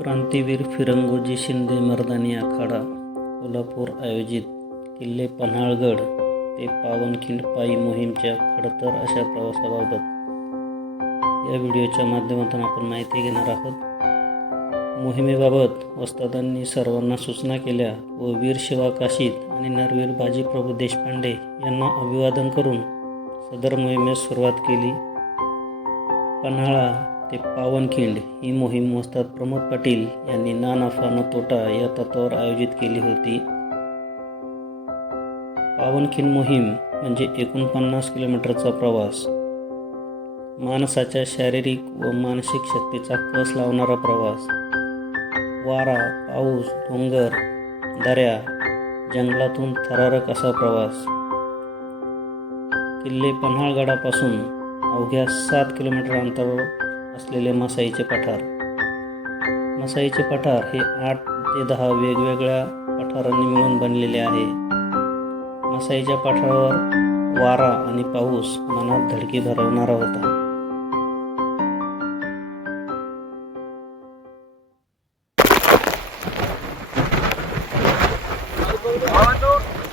क्रांतीवीर फिरंगोजी शिंदे मर्दानी आखाडा कोल्हापूर आयोजित किल्ले पन्हाळगड ते पावनखिंड पायी मोहीमच्या खडतर अशा प्रवासाबाबत. या व्हिडिओच्या माध्यमातून आपण माहिती घेणार आहोत. मोहिमेबाबत वस्तादांनी सर्वांना सूचना केल्या व वीर शिवा काशीद आणि नरवीर बाजीप्रभू देशपांडे यांना अभिवादन करून सदर मोहिमेस सुरुवात केली. पन्हाळा ते पावनखिंड ही मोहीम मोस्ताद प्रमोद पाटील यांनी ना नफा न तोटा या तत्वावर आयोजित केली होती. पावनखिंड मोहीम म्हणजे एकोणपन्नास किलोमीटरचा प्रवास. माणसाच्या शारीरिक व मानसिक शक्तीचा कस लावणारा प्रवास. वारा पाऊस डोंगर दऱ्या जंगलातून थरारक असा प्रवास. किल्ले पन्हाळगडापासून अवघ्या सात किलोमीटर अंतरावर असलेले मसाईचे पठार. मसाईचे पठार हे आठ ते दहा वेगवेगळ्या पठारांनी मिळून बनलेले आहे. मसाईच्या पठारावर वारा आणि पाऊस मनात धडकी भरवणारा होता.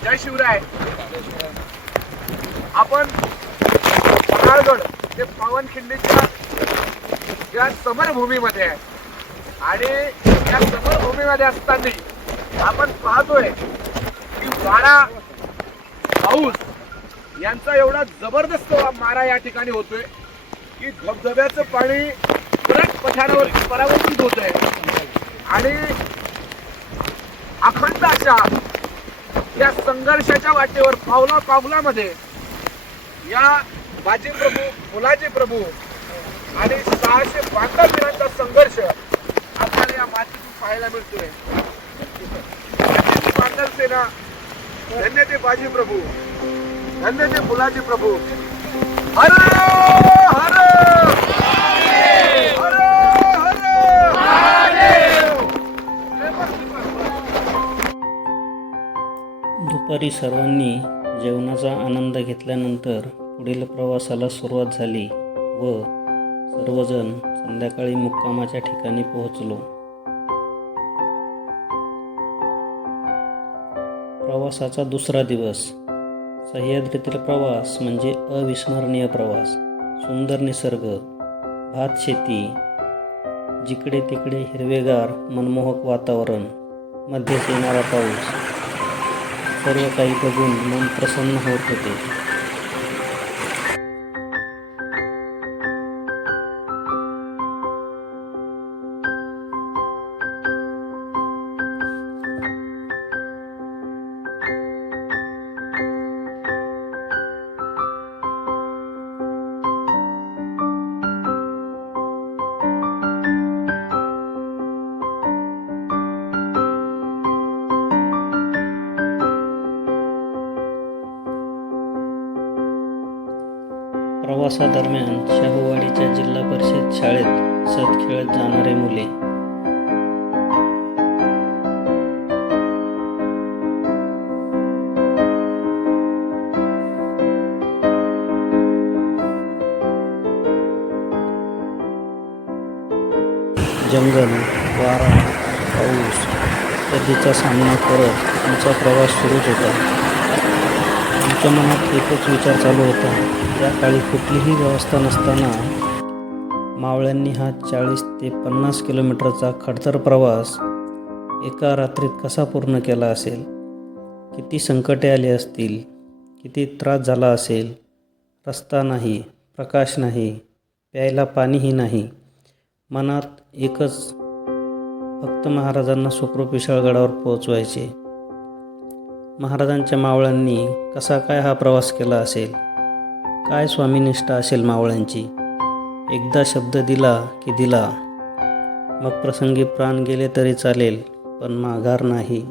जय शिवराय आपण ते पावनखिंडीच्या या समरभूमीमध्ये आहे. आणि या समरभूमीमध्ये असताना आपण पाहतोय की वारा पाऊस यांचा एवढा जबरदस्त मारा या ठिकाणी होतोय की धबधब्याचं पाणी परत पठारावर परावर्तित होत आहे आणि अखंड अशा या संघर्षाच्या वाटेवर पावला पावलामध्ये या बाजी प्रभू फुलाजी प्रभू आणि सहाशे बांधा वीरांचा संघर्ष आपल्याला या मातीतून पाहायला मिळतोय. बांधव सेना धन्य ते बाजी प्रभू धन्य ते फुलाजी प्रभू. हर हर. दुपारी सर्वांनी जेवणाचा आनंद घेतल्यानंतर पुढील प्रवासाला सुरुवात झाली व सर्वजण संध्याकाळी मुक्कामाच्या ठिकाणी पोहोचलो. प्रवासाचा दुसरा दिवस. सह्याद्रीतील प्रवास म्हणजे अविस्मरणीय प्रवास. सुंदर निसर्ग भात शेती जिकडे तिकडे हिरवेगार मनमोहक वातावरण मध्येच येणारा पाऊस. सर्व काही बघून मन प्रसन्न होत होते. प्रवासादरम्यान शाहूवाडीच्या जिल्हा परिषद शाळेत सत खेळत जाणारे मुले. जंगल वारा पाऊस कधीचा सामना करत आमचा प्रवास सुरूच होता. आमच्या मनात एकच विचार चालू होता. त्या काळी कुठलीही व्यवस्था नसताना मावळ्यांनी हा चाळीस ते पन्नास किलोमीटरचा खडतर प्रवास एका रात्रीत कसा पूर्ण केला असेल? किती संकटे आली असतील? किती त्रास झाला असेल? रस्ता नाही प्रकाश नाही प्यायला पाणीही नाही. मनात एकच फक्त महाराजांना सुखरूप विशाळगडावर पोहोचवायचे. महाराजांच्या मावळ्यांनी कसा काय हा प्रवास केला असेल? काय स्वामीनिष्ठा असेल मावळ्यांची एकदा शब्द दिला की दिला. मग प्रसंगी प्राण गेले तरी चालेल पण माघार नाही.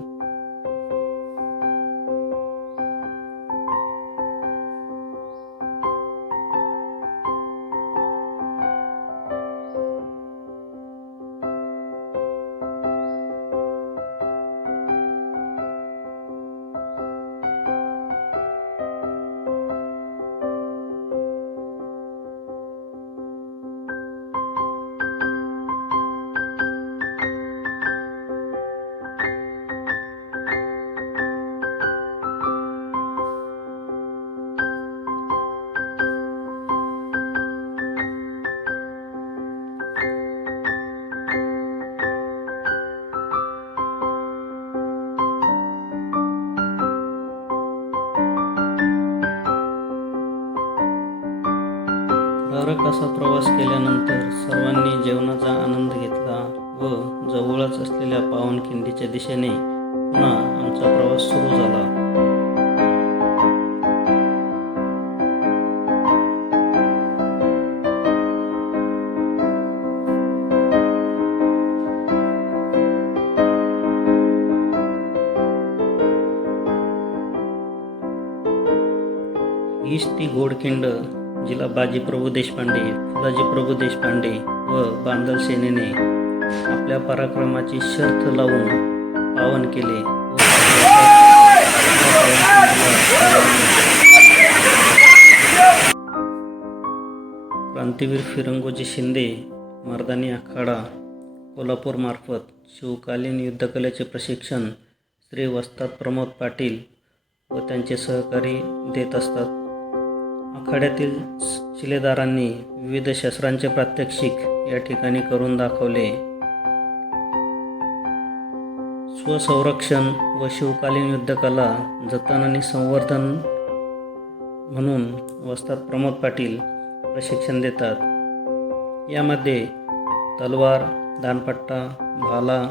थरारक असा प्रवास केल्यानंतर सर्वांनी जेवणाचा आनंद घेतला व जवळच असलेल्या पावनखिंडीच्या दिशेने पुन्हा आमचा प्रवास सुरू झाला. हीच ती गोडखिंड जिला बाजीप्रभू देशपांडे फुलाजी प्रभू देशपांडे व बांदल सेनेने आपल्या पराक्रमाची शर्त लावून पावन केले क्रांतीवीर फिरंगोजी शिंदे मर्दानी आखाडा कोल्हापूरमार्फत शिवकालीन युद्धकलेचे प्रशिक्षण श्री वस्ताद प्रमोद पाटील व त्यांचे सहकारी देत असतात. आखाड्यातील शिलेदारांनी विविध शस्त्रांचे प्रात्यक्षिक या ठिकाणी करून दाखवले. स्वसंरक्षण व शिवकालीन युद्धकला जतन आणि संवर्धन म्हणून वस्ताद प्रमोद पाटील प्रशिक्षण देतात. यामध्ये तलवार दानपट्टा भाला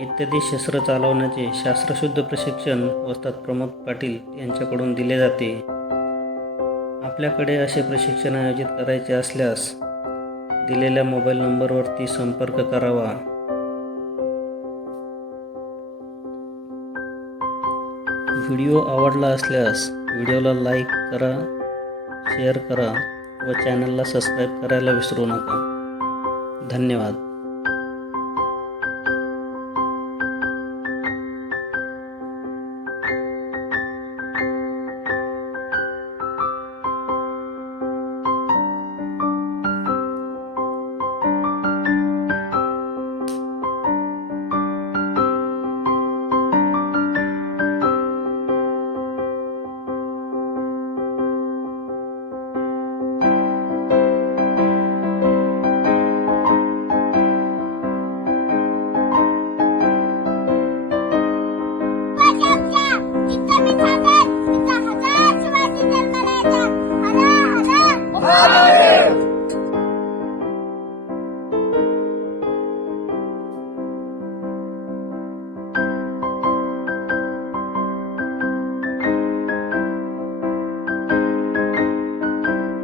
इत्यादी शस्त्र चालवण्याचे शास्त्रशुद्ध प्रशिक्षण वस्ताद प्रमोद पाटील यांच्याकडून दिले जाते. आपल्याकडे असे प्रशिक्षण आयोजित करायचे असल्यास दिलेल्या मोबाईल नंबरवरती संपर्क करावा. व्हिडिओ आवडला असल्यास व्हिडिओला लाईक करा शेअर करा व चॅनलला सबस्क्राईब करायला विसरू नका. धन्यवाद.